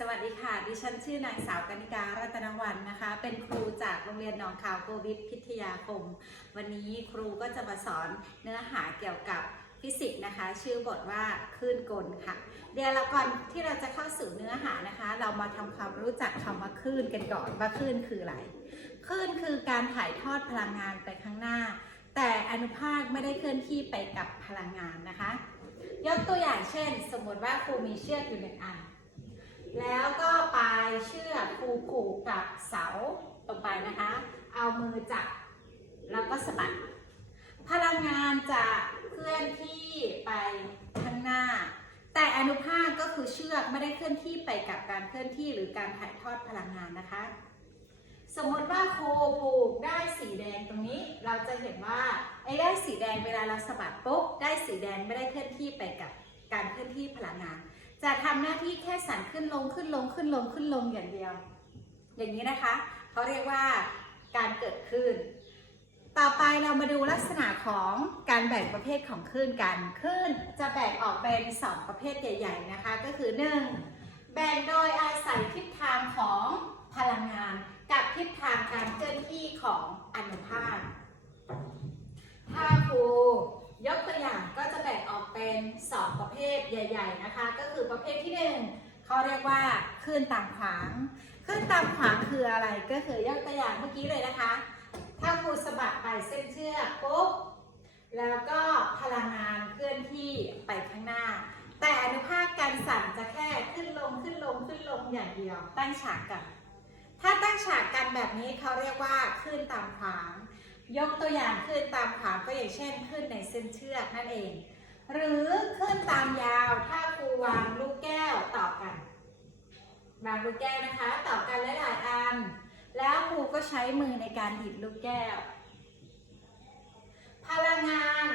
สวัสดีค่ะ ดิฉันชื่อนางสาวกนิการัตนวันนะคะ เป็นครูจากโรงเรียนหนองขาวโกวิทพิทยาคม วันนี้ครูก็จะมาสอนเนื้อหาเกี่ยวกับฟิสิกส์นะคะ ชื่อบทว่าคลื่นกลค่ะ เดี๋ยวเราก่อนที่เราจะเข้าสู่เนื้อหานะคะ เรามาทำความรู้จักคำว่าคลื่นกันก่อนว่าคลื่นคืออะไร คลื่นคือการถ่ายทอดพลังงานไปข้างหน้า แต่อนุภาคไม่ได้เคลื่อนที่ไปกับพลังงานนะคะ ยกตัวอย่างเช่น สมมติว่าครูมีเชือกอยู่หนึ่งอัน แล้วก็ปลายเชือกคูผูกกับเสาตรงไปนะคะ เอามือจับแล้วก็สะบัด พลังงานจะเคลื่อนที่ไปข้างหน้า แต่อนุภาคก็คือเชือกไม่ได้เคลื่อนที่ไปกับการเคลื่อนที่หรือการถ่ายทอดพลังงานนะคะ สมมติว่าครูผูกได้สีแดงตรงนี้ เราจะเห็นว่าไอ้ได้สีแดงเวลาเราสะบัดปุ๊บได้สีแดงไม่ได้เคลื่อนที่ไปกับการเคลื่อนที่พลังงาน จะทำหน้าที่แค่สั่นขึ้นลงขึ้นลงขึ้นลงขึ้นลงอย่างเดียว อย่างนี้นะคะเขาเรียกว่าการเกิดขึ้น ต่อไปเรามาดูลักษณะของการแบ่งประเภทของคลื่นกันคลื่นจะแบ่งออกเป็นสองประเภทใหญ่ ๆนะคะ ก็คือ 1. แบ่งโดยอาศัยทิศทางของพลังงาน กับทิศทางการเคลื่อนที่ของอนุภาค ถ้าครูยกตัวอย่างก็จะแบ่งออกเป็น 2 ประเภทใหญ่ ๆนะคะ ก็คือประเภทที่ 1เขาเรียกว่าคลื่นต่างขวางคลื่นต่างขวางคืออะไรก็คือยกตัวอย่างเมื่อกี้เลยนะคะ ถ้าครูสะบัดไปเส้นเชือกปุ๊บแล้วก็พลังงานเคลื่อนที่ไปข้างหน้า แต่อนุภาคการสั่นจะแค่ขึ้นลงขึ้นลงขึ้นลงอย่างเดียว ตั้งฉากกันถ้าตั้งฉากกันแบบนี้เขาเรียกว่าคลื่นตามขวาง ยกตัวอย่างคลื่นตามขวางก็อย่างเช่นคลื่นในเส้นเชือกนั่นเอง หรือคลื่นตามยาวถ้าครูวางลูกแก้วต่อกัน วางลูกแก้วนะคะ ต่อกันหลายๆอัน แล้วครูก็ใช้มือในการดีดลูกแก้ว พลังงาน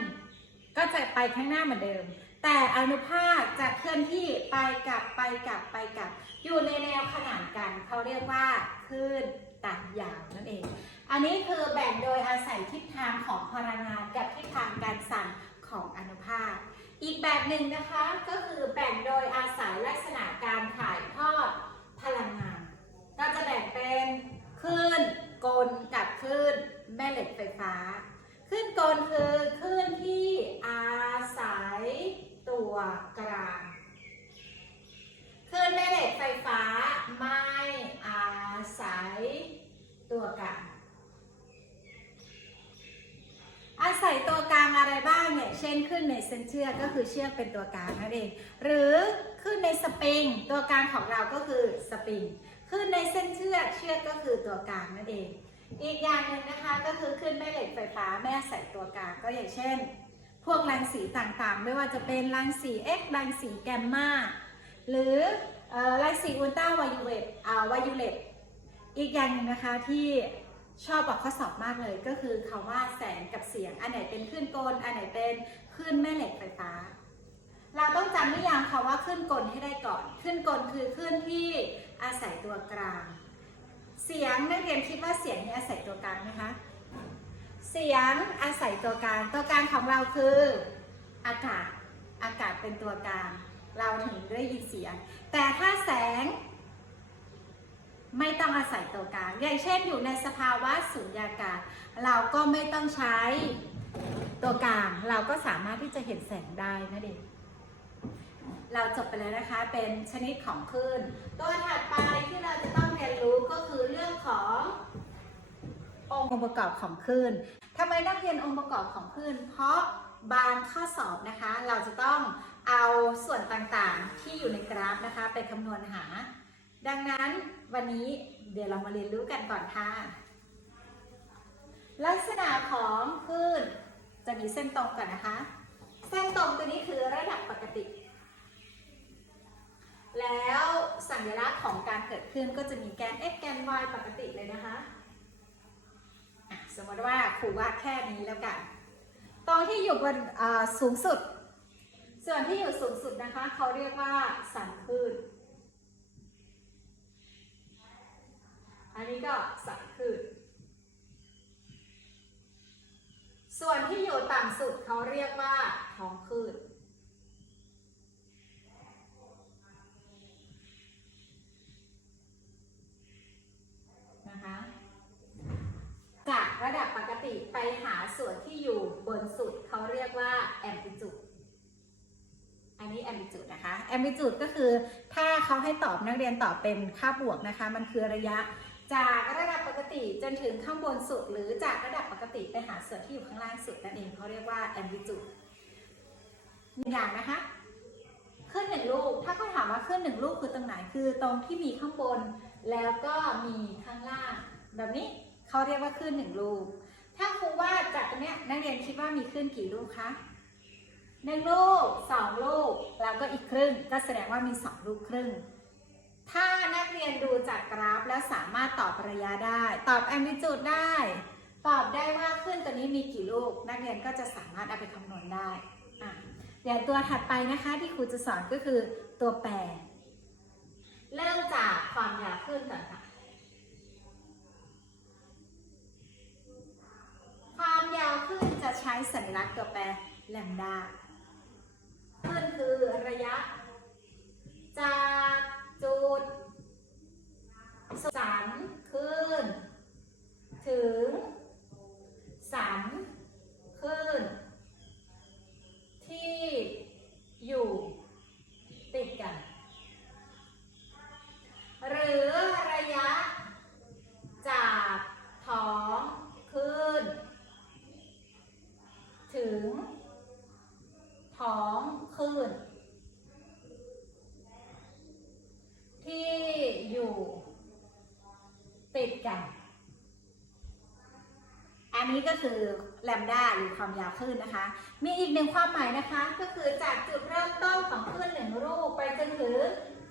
ก็จะไปข้างหน้าเหมือนเดิม แต่อนุภาคจะเคลื่อนที่ไปกลับไปกลับไปกลับ อยู่ในแนวขนานกันเขาเรียกว่าคลื่นต่างยาวนั่นเอง อันนี้คือแบ่งโดยอาศัยทิศทางของพลังงานกับทิศทางการสั่นของอนุภาค อีก แบบหนึ่งนะคะ ก็คือแบ่งโดยอาศัยลักษณะการถ่ายทอดพลังงาน ก็จะแบ่งเป็นคลื่นกลกับคลื่นแม่เหล็กไฟฟ้า คลื่นกลคือคลื่นที่อาศัยตัวกลาง คลื่นแม่เหล็กไฟฟ้าไม่อาศัยตัวกลาง อาศัยตัวกลางอะไรบ้างเนี่ยเช่นขึ้นในเส้นเชือกก็คือเชือกเป็นตัวกลางนั่นเอง หรือขึ้นในสปริง ตัวกลางของเราก็คือสปริง ขึ้นในเส้นเชือกเชือกก็คือตัวกลางนั่นเอง อีกอย่างหนึ่งนะคะก็คือขึ้นแม่เหล็กไฟฟ้าไม่อาศัยตัวกลางก็อย่างเช่น พวกรังสีต่างๆ ไม่ว่าจะเป็นรังสี X รังสีแกมมาหรือเอ่อรังสีอุลตราไวโอเลตอ่าไวโอเลตอีกอย่างหนึ่งนะคะที่ ชอบออกข้อสอบมากเลยก็คือคำว่าแสงกับเสียง อันไหนเป็นคลื่นกล อันไหนเป็นคลื่นแม่เหล็กไฟฟ้า เราต้องจำนิยามคำว่าคลื่นกลให้ได้ก่อนคลื่นกลคือคลื่นที่อาศัยตัวกลาง เสียงนักเรียนคิดว่าเสียงนี้อาศัยตัวกลางไหมคะเสียงอาศัยตัวกลางตัวกลางของเราคืออากาศอากาศเป็นตัวกลาง เราถึงได้ยินเสียง แต่ถ้าแสง ไม่ต้องอาศัยตัวกลาง อย่างเช่นอยู่ในสภาวะสุญญากาศ เราก็ไม่ต้องใช้ตัวกลาง เราก็สามารถที่จะเห็นแสงได้นั่นเองเราจบไปแล้วนะคะ เป็นชนิดของคลื่น ตัวถัดไปที่เราจะต้องเรียนรู้ก็คือเรื่องขององค์ประกอบของคลื่นทำไมต้องเรียนองค์ประกอบของคลื่น เพราะบางข้อสอบนะคะ เราจะต้องเอาส่วนต่างๆที่อยู่ในกราฟนะคะ ไปคำนวณหา ดังนั้นวันนี้เดี๋ยวเรามาเรียนรู้กันก่อนค่ะ ลักษณะของคลื่นจะมีเส้นตรงก่อนนะคะ เส้นตรงตัวนี้คือระดับปกติ แล้วสัญลักษณ์ของการเกิดขึ้นก็จะมีแกน x แกน y ปกติเลยนะคะสมมติว่าครูวาดแค่นี้แล้วกัน ตรงที่อยู่บนสูงสุด ส่วนที่อยู่สูงสุดนะคะ เขาเรียกว่าสันคลื่น อันนี้ก็สันขึ้น ส่วนที่อยู่ต่ำสุดเขาเรียกว่าท้องขึ้น นะคะจากระดับปกติไปหาส่วนที่อยู่บนสุดเขาเรียกว่าแอมพิจูดอันนี้แอมพิจูดนะคะแอมพิจูดก็คือถ้าเขาให้ตอบนักเรียนตอบเป็นค่าบวกนะคะ มันคือระยะ จากระดับปกติจนถึงข้างบนสุด หรือจากระดับปกติไปหาส่วนที่อยู่ข้างล่างสุดนั่นเองเขาเรียกว่าแอมพลิจูดหนึ่งอย่างนะคะ ขึ้นหนึ่งลูก ถ้าเขาถามว่าขึ้นหนึ่งลูกคือตรงไหนคือตรงที่มีข้างบน แล้วก็มีข้างล่าง แบบนี้เขาเรียกว่าขึ้นหนึ่งลูก ถ้าครูว่าจากตรงเนี้ยนักเรียนคิดว่ามีขึ้นกี่ลูกคะหนึ่งลูกสองลูก แล้วก็อีกครึ่ง ก็แสดงว่ามีสองลูกครึ่ง ถ้านักเรียนดูจากกราฟแล้วสามารถตอบระยะได้ ตอบแอมพลิจูดได้ ตอบได้ว่าขึ้นตัวนี้มีกี่ลูก นักเรียนก็จะสามารถเอาไปคำนวณได้อะเดี๋ยวตัวถัดไปนะคะที่ครูจะสอนก็คือตัวแปร เริ่มจากความยาวขึ้นก่อนค่ะ ความยาวขึ้นจะใช้สัญลักษณ์ตัวแปรแลมดาขึ้นคือระยะ สามน ถึง สันขึ้น ที่อยู่ติดกัน หรือระยะ จากท้องขึ้น ถึง ท้องขึ้น ที่อยู่ติดกัน อันนี้ ก็คือแลมด้าหรือความยาวคลื่นนะคะ มีอีกหนึ่งความหมายนะคะ ก็คือจากจุดเริ่มต้นของคลื่นหนึ่งลูกไปจนถึง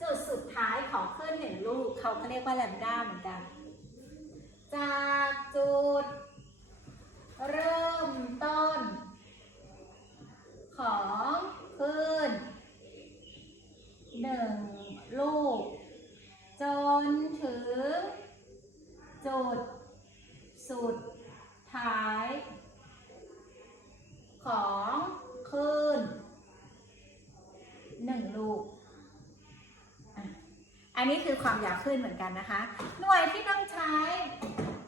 จุดสุดท้ายของคลื่นหนึ่งลูกเขาก็เรียกว่าแลมด้าเหมือนกัน จากจุดเริ่มต้น ของคลื่นหนึ่งลูก จนถึง จุดสุดท้าย ของคลื่นหนึ่งลูกอะ อันนี้คือความยาวคลื่นเหมือนกันนะคะ หน่วยที่ต้องใช้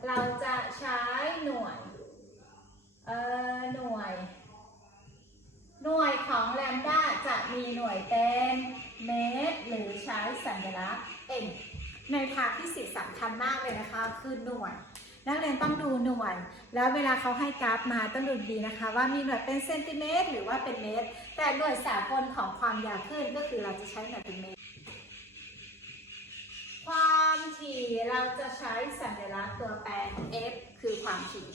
เราจะใช้หน่วยเอ่อหน่วย หน่วยของแลมด้าจะมีหน่วยเป็นเมตร หรือใช้สัญลักษณ์เองในทางที่สิสำคัญมากเลยนะคะ คือหน่วยนักเรียนต้องดูหน่วย แล้วเวลาเขาให้กราฟมาต้องดูดีนะคะ ว่ามีหน่วยเป็นเซนติเมตรหรือว่าเป็นเมตร แต่หน่วยสากลของความยาวคลื่นก็คือเราจะใช้หน่วยเป็นเมตร ความ ถี่เราจะใช้สัญลักษณ์ตัวแปร f คือความถี่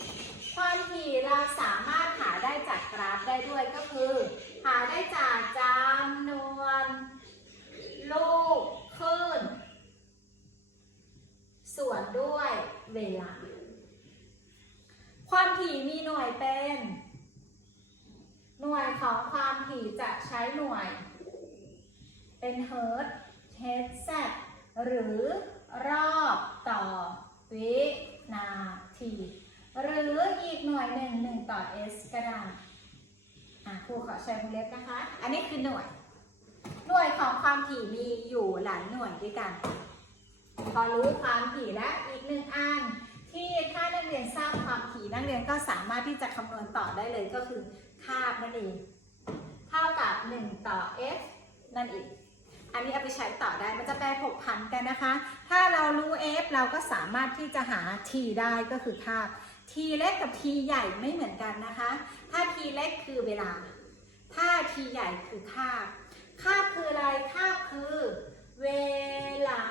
ความถี่เราสามารถหาได้จากกราฟได้ด้วยก็คือ หาได้จากจำนวนลูกคลื่นส่วนด้วยเวลา ความถี่มีหน่วยเป็น หน่วยของความถี่จะใช้หน่วย เป็นเฮิร์ตเฮดแซหรือ รอบต่อวินาที หรืออีกหน่วยหนึ่งหนึ่งต่อ s ก็ได้ครูขอใช้วงเล็บนะคะ อันนี้คือหน่วย หน่วยของความถี่มีอยู่หลายหน่วยด้วยกัน พอรู้ความถี่และอีกหนึ่งอันที่ถ้านักเรียนทราบความถี่นักเรียนก็สามารถที่จะคำนวณต่อได้เลยก็คือคาบนั่นเอง เท่ากับ 1 ต่อ s นั่นเอง อันนี้เอาไปใช้ต่อได้มันจะแปลผกพันกันนะคะ ถ้าเรารู้ f เราก็สามารถที่จะหา t ได้ก็คือคาบ t เล็กกับ t ใหญ่ไม่เหมือนกันนะคะ ถ้า t เล็กคือเวลา ถ้า t ใหญ่คือคาบคาบคืออะไรคาบคือเวลา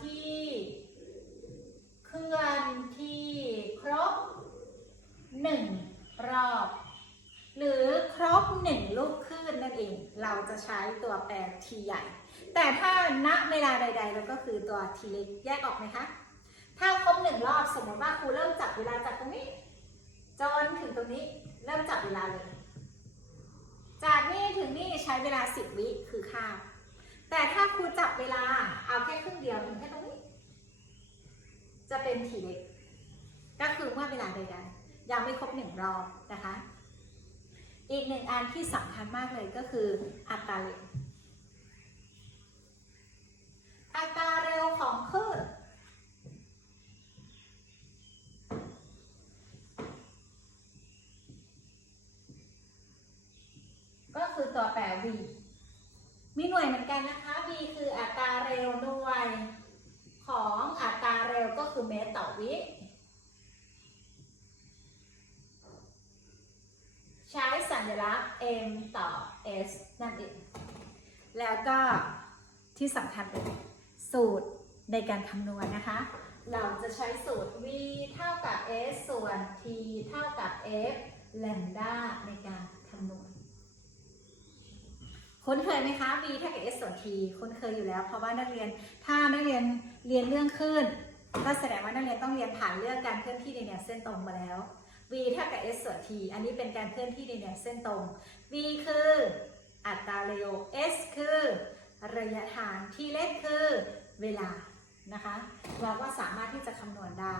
ที่เคลื่อนที่ครบหนึ่งรอบ หรือครบหนึ่งลูกคลื่นนั่นเอง เราจะใช้ตัวแปร t ใหญ่ แต่ถ้าณเวลาใด ๆ เราก็คือตัว t เล็กแยกออกไหมคะ ถ้าครบหนึ่งรอบสมมติว่าครูเริ่มจับเวลาจากตรงนี้ จนถึงตรงนี้เริ่มจับเวลาเลย จากนี่ถึงนี่ใช้เวลา 10 วิคือค่าบแต่ถ้าครูจับเวลาเอาแค่ครึ่งเดียวถึงแค่ตรงนี้ จะเป็น t เล็กก็คือเมื่อเวลาใดๆยังไม่ครบหนึ่งรอบนะคะ อีกหนึ่งอันที่สำคัญมากเลยก็คืออัตราเร็วอัตราเร็วของคลื่นก็คือตัวแปร v สัญลักษณ์ m ต่อ s นั่นเอง แล้วก็ที่สำคัญเลยสูตรในการคำนวณนะคะ เราจะใช้สูตร v เท่ากับ s ส่วน t เท่ากับ f แลมด้าในการคำนวณ คุ้นเคยไหมคะ v เท่ากับ s ส่วน t คุ้นเคยอยู่แล้ว เพราะว่านักเรียนถ้านักเรียนเรียนเรื่องคลื่นก็แสดงว่านักเรียนต้องเรียนผ่านเรื่องการเคลื่อนที่ในแนวเส้นตรงมาแล้ว v เท่ากับ s ส่วน t อันนี้เป็นการเคลื่อนที่ในแนวเส้นตรง v คืออัตราเร็ว s คือระยะทาง t เล็กคือเวลานะคะ เราก็สามารถที่จะคำนวณได้